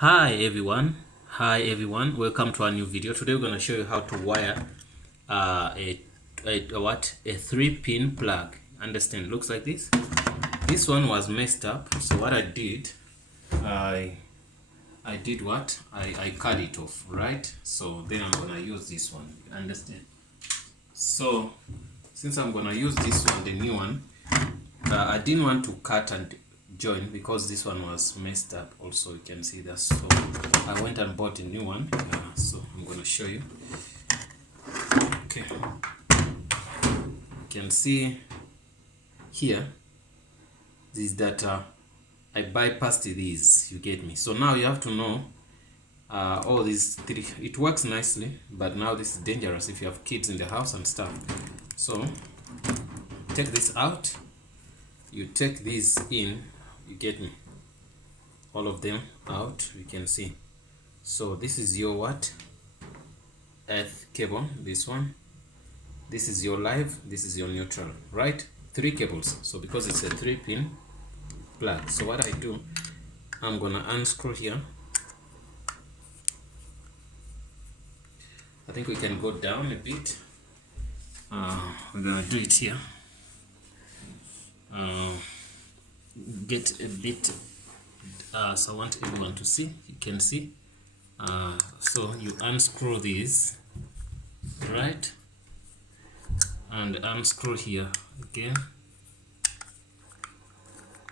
Hi everyone, welcome to our new video. Today we're going to show you how to wire a 3-pin plug. Understand, looks like this. This one was messed up, so what I did, I did what I cut it off, right? So then I'm going to use this one. Understand? So since I'm going to use this one, the new one, I didn't want to cut and join because this one was messed up. Also, you can see that. So I went and bought a new one. So I'm going to show you. Okay, you can see here this data. I bypassed these. You get me? So now you have to know all these three. It works nicely, but now this is dangerous if you have kids in the house and stuff. So take this out. You take these in. You get me? All of them out, you can see. So this is your what? Earth cable, this one. This is your live, this is your neutral, right? 3 cables. So because it's a 3-pin plug, so what I do, I'm gonna unscrew here. I think we can go down a bit. We're gonna do it here. Get a bit so I want everyone to see. You can see. So you unscrew these, right, and unscrew here again.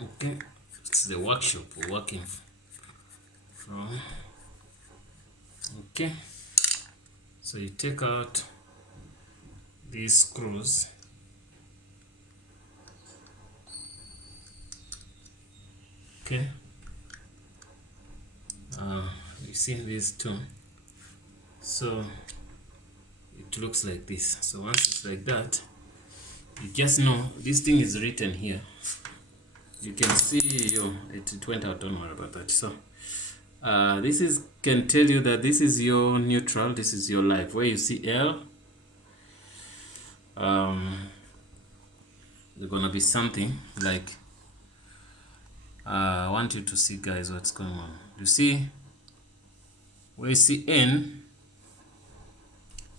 Okay, it's the workshop we're working from. Okay, so you take out these screws. Okay, you see these two. So it looks like this. So once it's like that, you just know this thing is written here. You can see it went out, don't worry about that. So this is can tell you that this is your neutral, this is your live. Where you see L, there's gonna be something like I want you to see, guys, what's going on. You see where you see N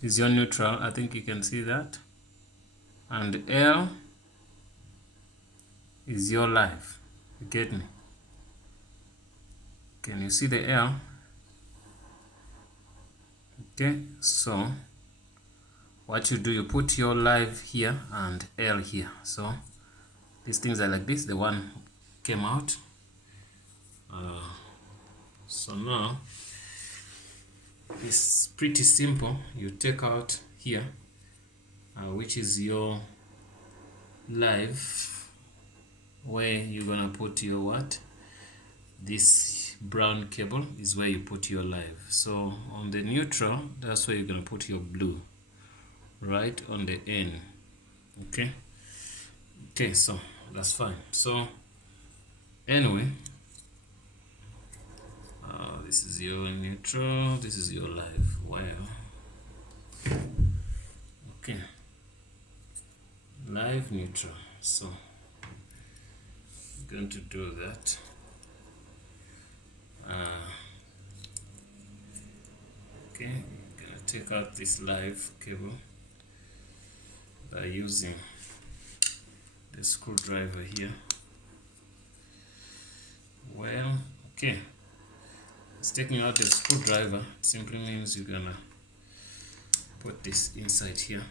is your neutral. I think you can see that. And L is your live. You get me? Can you see the L? Okay, so what you do, you put your live here and L here. So these things are like this. The one came out. So now it's pretty simple. You take out here, which is your live, where you're gonna put your what? This brown cable is where you put your live. So on the neutral, that's where you're gonna put your blue, right on the N. Okay, so that's fine. So anyway, this is your neutral, this is your live. Well, okay, live, neutral. So I'm going to do that. Okay, I'm gonna take out this live cable by using the screwdriver here. Well, okay, it's taking out the screwdriver. It simply means you're gonna put this inside here.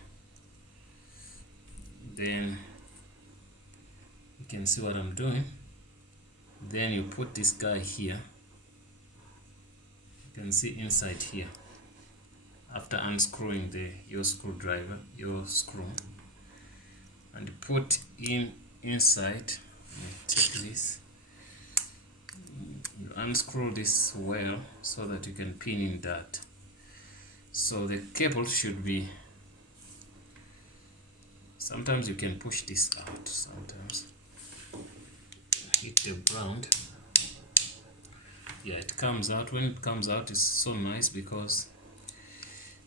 Then you can see what I'm doing. Then you put this guy here. You can see inside here. After unscrewing your screwdriver, your screw, and put inside. Take this. You unscrew this well so that you can pin in that. So the cable should be. Sometimes you can push this out. Sometimes hit the ground. Yeah, it comes out. When it comes out, it's so nice because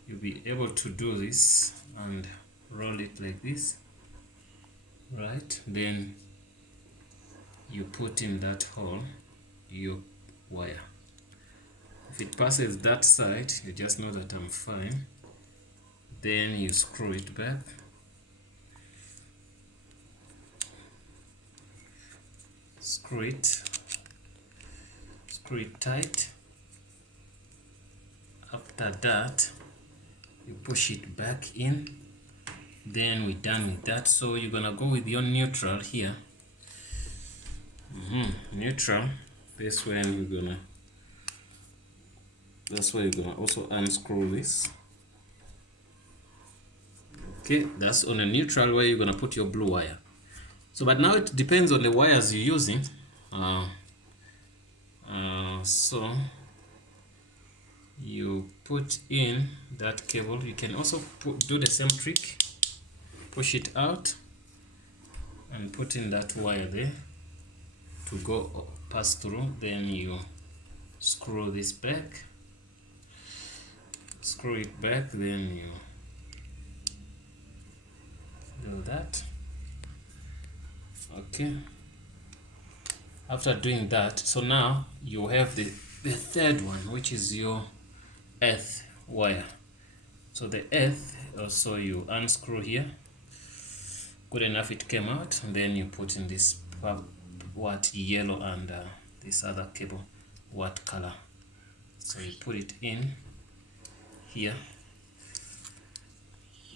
you'll be able to do this and roll it like this, right? Then you put in that hole your wire. If it passes that side, you just know that I'm fine. Then you screw it back. Screw it tight. After that, you push it back in. Then we're done with that. So you're gonna go with your neutral here. Neutral. That's where you're gonna also unscrew this. Okay, that's on a neutral where you're gonna put your blue wire. So, but now it depends on the wires you're using. So you put in that cable. You can also do the same trick. Push it out and put in that wire there to go pass through. Then you screw this back. Screw it back. Then you do that. Okay. After doing that, so now you have the third one, which is your earth wire. So the earth also you unscrew here. Good enough, it came out, and then you put in this what yellow and this other cable what color. So you put it in here.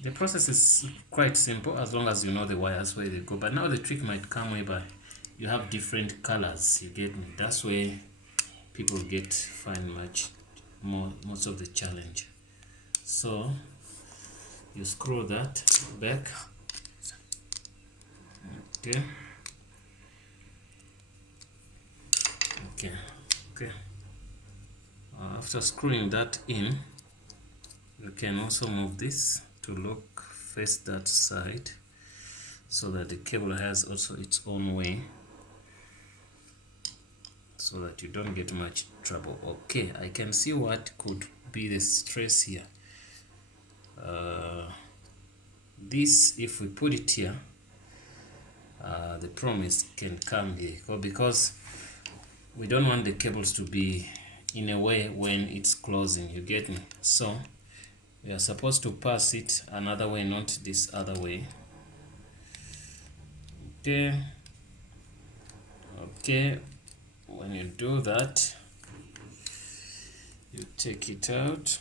The process is quite simple as long as you know the wires where they go. But now the trick might come whereby you have different colors. You get me? That's where people find most of the challenge. So you screw that back. Okay. After screwing that in, you can also move this to face that side, so that the cable has also its own way, so that you don't get much trouble. Okay, I can see what could be the stress here. This, if we put it here, the problem can come here, because we don't want the cables to be in a way when it's closing. You get me? So we are supposed to pass it another way, not this other way. Okay, when you do that, you take it out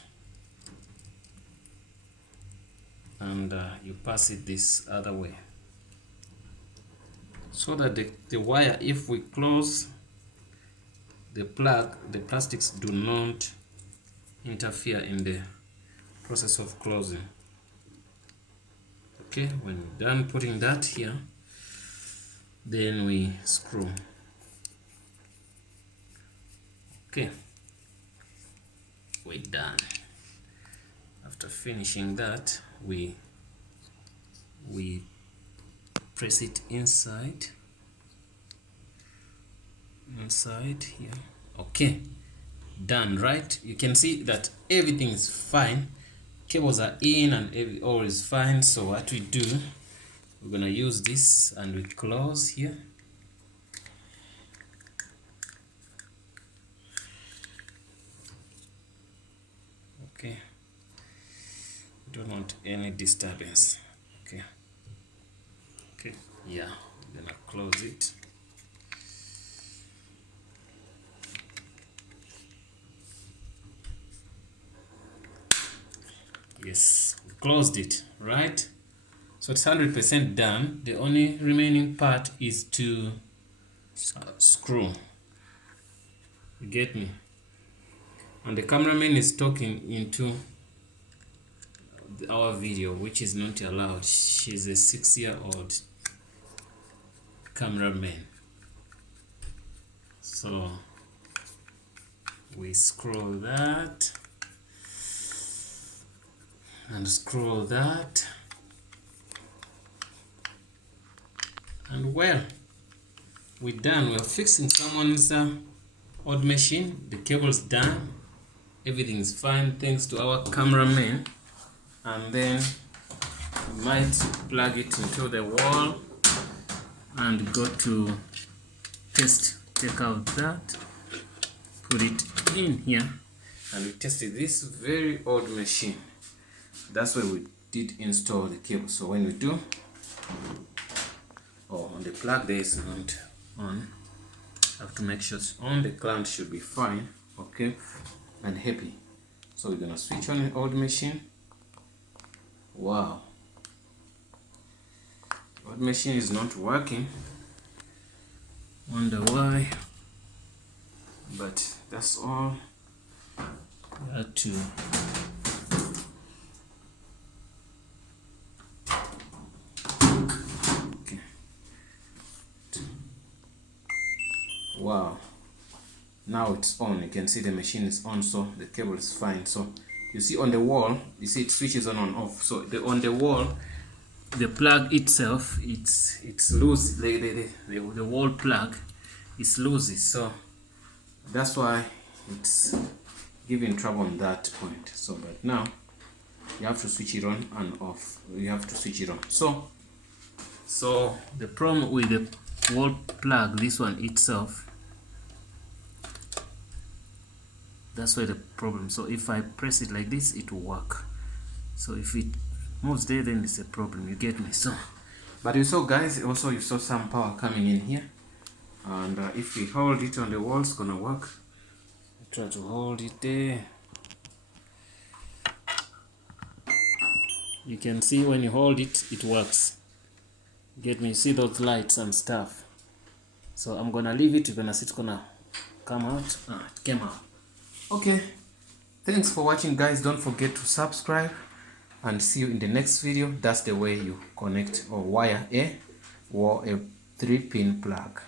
and you pass it this other way, so that the wire, if we close the plug, the plastics do not interfere in the process of closing. Okay, when we're done putting that here, then we screw. Okay, we're done. After finishing that, we press it inside here. Okay, done. Right, you can see that everything is fine. Cables are in and all is fine. So what we do, we're gonna use this and we close here. Okay, don't want any disturbance. Okay, yeah, I'm gonna close it. Yes, we closed it, right? So it's 100% done. The only remaining part is to screw. You get me? And the cameraman is talking into our video, which is not allowed. She's a 6-year-old cameraman. So we screw that and screw that, and well, we're done. We're fixing someone's old machine. The cable's done, everything's fine thanks to our cameraman. And then we might plug it into the wall and go to test. Take out that, put it in here. and we tested this very old machine. That's why we did install the cable. So when we do, on the plug there is not on. I have to make sure it's on. The clamp should be fine, okay, and happy. So we're gonna switch on the old machine. Wow, the old machine is not working. Wonder why, but that's all. I had to wow, now it's on. You can see the machine is on, so the cable is fine. So you see on the wall, you see it switches on and off. So on the wall, the plug itself, it's loose. The wall plug is loose, so that's why it's giving trouble on that point. So but now you have to switch it on and off. You have to switch it on. So the problem with the wall plug, this one itself, that's why the problem. So if I press it like this, it will work. So if it moves there, then it's a problem. You get me? So but you saw, guys, also you saw some power coming in here, and if we hold it on the wall, it's gonna work. Try to hold it there. You can see when you hold it, it works. Get me? See those lights and stuff. So I'm gonna leave it. You're gonna see it's gonna come out. It came out. Okay, thanks for watching, guys. Don't forget to subscribe, and see you in the next video. That's the way you connect or wire a 3-pin plug.